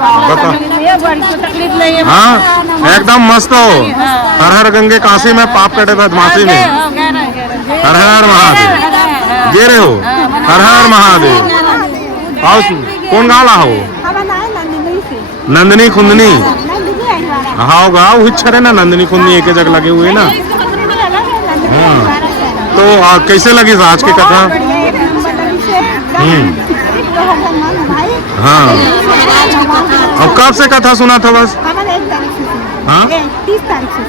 बताओ। तकलीफ नहीं है। हाँ एकदम मस्त हो। हर हर गंगे काशी में पाप कटे बदमाशी में। हर हर महादेव गे रहे हो। हर हर महादेव। आओ कौन गाला हो? नंदनी खुंदनी। हाँ गाँव इच्छा है ना, नंदनी खुंदनी एक जगह लगे हुए ना। हाँ तो कैसे लगी आज की कथा? हाँ अब कब से कथा सुना था बस? हाँ 30 तारीख से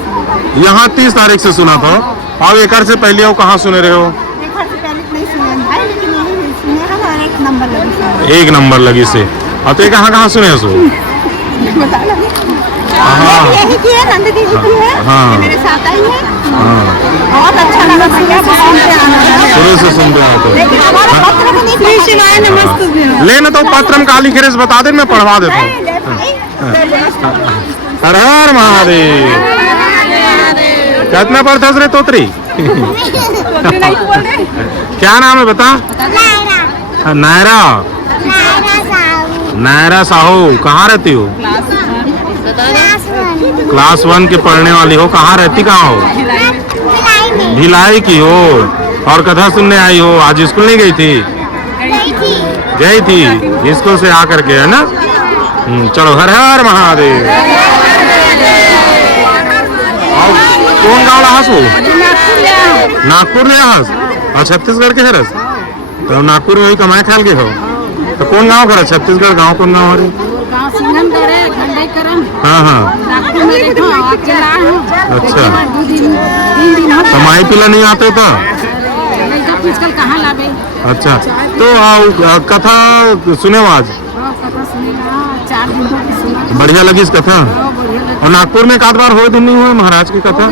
यहाँ 30 तारीख से सुना था। और एक से पहले हो कहाँ सुने रहे हो? एक नंबर लगी से। और तो कहाँ कहाँ सुने सो? यही की है, नंद दीदी की है। हाँ मेरे साथ आई है। बहुत अच्छा लगा भैया, शुरू से सुनते आए थे। लेना तो पत्र में काली खरेज बता दे, मैं पढ़वा देता हूँ। हर हर महादेव। कितना पढ़ता रे तोतरी? क्या नाम है बता? नायरा। नायरा साहू। कहाँ रहती हो? क्लास 1 के पढ़ने वाली हो। कहाँ रहती कहाँ हो? भिलाई की हो। और कथा सुनने आई हो। आज स्कूल नहीं गई थी? गई थी स्कूल से आकर के, है ना? चलो हर हर महादेव। कौन गाँव रहा हो? नागपुर ले हस। और छत्तीसगढ़ के हरस तो नागपुर में वही कमाए खाल के हो। तो कौन गाँव कर? छत्तीसगढ़ गाँव कौन गाँव है? हाँ हाँ अच्छा। तो माई पिला नहीं आते तो? अच्छा तो कथा सुने हो आज? बढ़िया लगी इस कथा। और नागपुर में एक आध बार हो दिन नहीं हुए महाराज की कथा?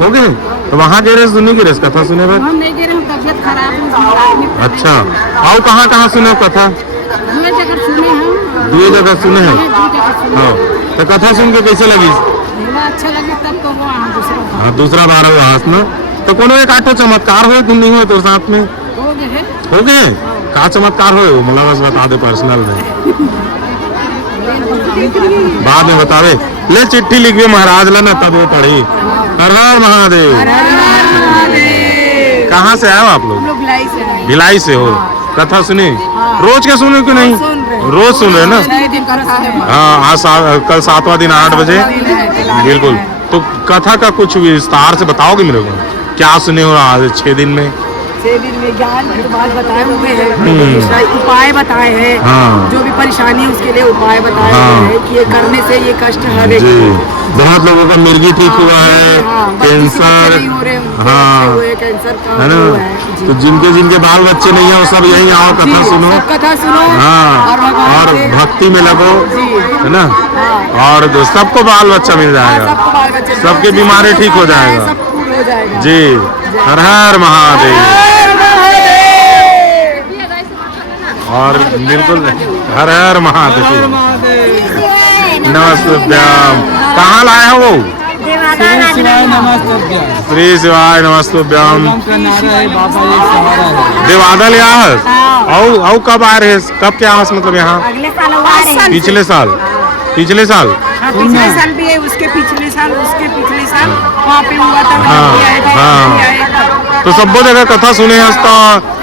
हो गए। तो वहाँ गए रेस सुनी की रेस कथा सुने बार? अच्छा आओ कहाँ कहाँ सुने कथा? 2 जगह सुने हैं। हाँ तो कथा सुन के कैसे लगी? अच्छा लगे तब तो वो हाँ दूसरा बार हो हाथ में। तो कोनो एक आठो चमत्कार हो तुम नहीं हो तो साथ में हो गए। का चमत्कार हो मतलब बस बता दे पर्सनल में, बाद में बतावे। ले चिट्ठी लिखिए महाराज ला ना तब वो पढ़ी। हर हर महादेव। कहाँ से आए हो आप लोग? भिलाई से हो। कथा सुनी? रोज क्या सुने कि नहीं? रोज सुन रहे ना? हाँ आज कल 7वां दिन 8 बजे बिल्कुल। तो कथा का कुछ विस्तार से बताओगे मेरे को? क्या सुने हो आज 6 दिन में? 6 दिन में ज्ञान बात बताए हुए हैं, उपाय बताए हैं। हाँ। जो भी परेशानी है उसके लिए उपाय बताए हैं कि ये करने से ये कष्ट हरेगा। बहुत लोगों का मिर्गी ठीक हुआ है। कैंसर हाँ है ना? तो जिनके जिनके बाल बच्चे नहीं है वो सब यही आओ कथा सुनो। कथा सुनो हाँ और भक्ति में लगो, है ना? और सबको बाल बच्चा मिल जाएगा, सबके बीमारी ठीक हो जाएगा जी। हर हर महादेव। और बिल्कुल हर हर महादेव। नमस्तुभ्यम। कहाँ लाए हो वो? श्री शिवाय नमस्तुभ्यम। देवादल यहाँ औ कब आ रहे? कब क्या मतलब यहाँ? पिछले साल। पिछले साल भी है, उसके पिछले साल वहाँ पे हुआ था। हाँ तो सब जगह कथा सुने तो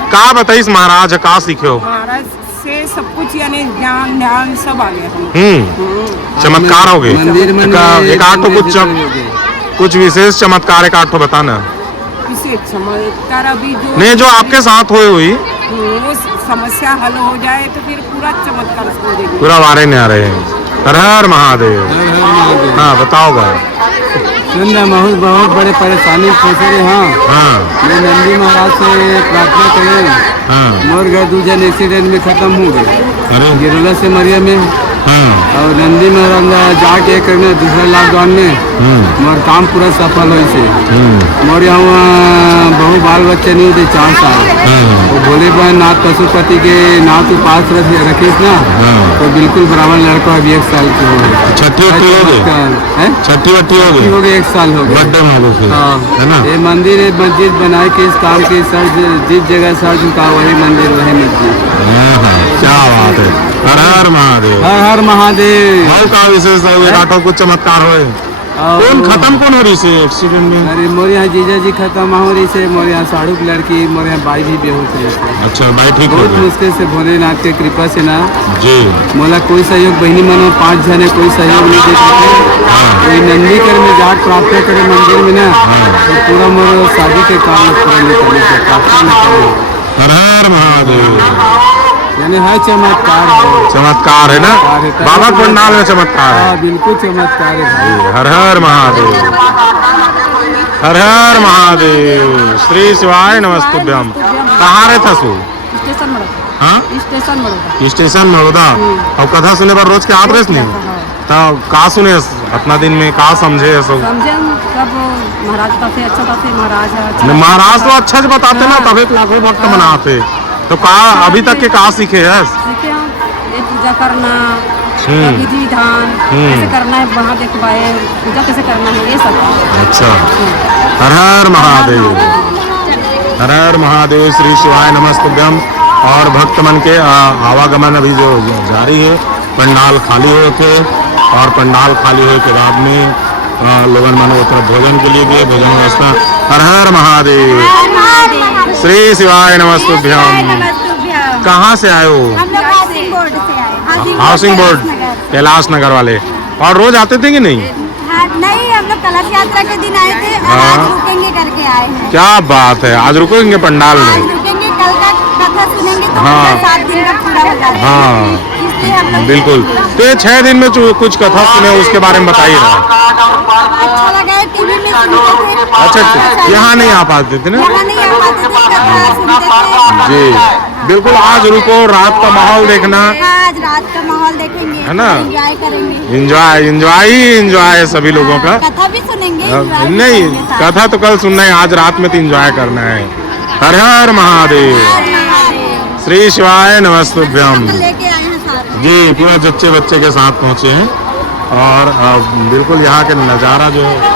का बताइस महाराज का सीखे हो? महाराज से सब कुछ यानी ज्ञान ध्यान सब आ गया। चमत्कार हो गए। एक आठ कुछ विशेष चमत्कार एक आठ बताना। विशेष चमत्कार अभी जो नहीं जो आपके साथ हुई वो समस्या हल हो जाए तो फिर पूरा चमत्कार हो जाएगा। पूरा वारे नहीं आ रहे हैं। हर हर महादेव। हाँ बताओगा। बहुत बड़े परेशानी फंसे रहे। हाँ मैं नंदी महाराज से प्रार्थना करें। मोर गए 2 जन एक्सीडेंट में खत्म हो गए गिरला से मरिया में। और नंदी महाराज जाके करने दूसरे लॉकडाउन में मोर काम पूरा सफल हो से। मोर यहाँ बहु बाल बच्चे नहीं होते 4 साल। वो भोले बहन नाथ पशुपति के नाथ पास रखीस ना तो बिल्कुल बराबर लड़का अभी 1 साल के हो गए। छठी वट्टी हो गई 1 साल हो गए। हाँ ये मंदिर मस्जिद बनाए के इस काम के सर जिस जगह सर झुका वही मंदिर वही मस्जिद। क्या बात है। हर हर महादेव। हाँ हर महादेव। भाव का विशेष है राठौर कुछ चमत्कार हो कौन खत्म कौन हो रही से एक्सीडेंट में? अरे मोरे यहाँ जीजा जी खत्म हो रही से, मोरे यहाँ साड़ू की लड़की, मोरे यहाँ बाई भी बेहोश है। अच्छा भाई ठीक हो बहुत गई मुश्किल से भोलेनाथ के कृपा से ना जी। मोला कोई सहयोग बहनी मनो 5 जने कोई सहयोग नहीं दे सके। कोई नंदी कर में जाट प्रार्थना करे मंदिर में ना तो पूरा मोर शादी के काम पूरा निकले से प्रार्थना निकले। हर हर महादेव। यानी है चमत्कार है। चमत्कार है ना बाबा पंडाल में चमत्कार है। हाँ बिल्कुल चमत्कार है भाई। हर हर महादेव। हर हर महादेव। श्री शिवाय नमस्तुभ्यम। कहाँ रहे था सु? स्टेशन बड़ोदा। हाँ स्टेशन बड़ोदा। स्टेशन बड़ौदा। और कथा सुने पर रोज के आत रहे नहीं तो का सुने अपना दिन में का समझे सब? समझे सब महाराज का थे अच्छा थे महाराज अच्छा। महाराज तो अच्छा से बताते ना तभी लाखों भक्त मनाते तो का अभी तक के का सीखे है? सीखे हम ये पूजा करना विधि विधान कैसे करना है वहाँ देखवाए पूजा कैसे करना है ये सब। अच्छा हर हर महादेव। हर हर महादेव। श्री शिवाय नमस्तुभ्यम। और भक्त मन के आवागमन अभी जो जारी है पंडाल खाली हो के और पंडाल खाली होने के बाद में लोगन मन उतर भोजन के लिए गए भोजन व्यवस्था। हर हर महादेव। श्री शिवाय नमस्तुभ्यम। कहाँ से आए हो? हम लोग हाउसिंग बोर्ड से आए। हाउसिंग बोर्ड कैलाश नगर वाले। और रोज आते थे कि नहीं? नहीं हम लोग कलश यात्रा के दिन आए थे और आज रुकेंगे करके आए हैं। क्या बात है आज रुकेंगे पंडाल आज में? रुकेंगे कल का कथा सुनेंगे तो हाँ। 7 दिन का पूरा हो जाएगा। हाँ इसलिए हम लोग बिल्कुल। तो ये 6 दिन में जो कुछ कथा सुने उसके बारे में बताइए ना। अच्छा लगा है टीवी में सुनते थे। अच्छा यहाँ नहीं आ पाते थे ना? यहाँ नहीं आ पाते थे कथा सुनते थे। जी बिल्कुल। आज रुको रात का माहौल देखना आज रात का माहौल देखेंगे है ना? एंजॉय करेंगे। एंजॉय एंजॉय ही एंजॉय है सभी लोगों का। कथा भी सुनेंगे enjoy भी नहीं करेंगे साथ। कथा तो कल सुनना है आज रात में तो एंजॉय करना है। हर हर महादेव। श्री शिवाय नमस्तुभ्यम। लेके आए हैं सारे। जी पूरे बच्चे के साथ पहुँचे हैं और बिल्कुल यहाँ के नज़ारा जो है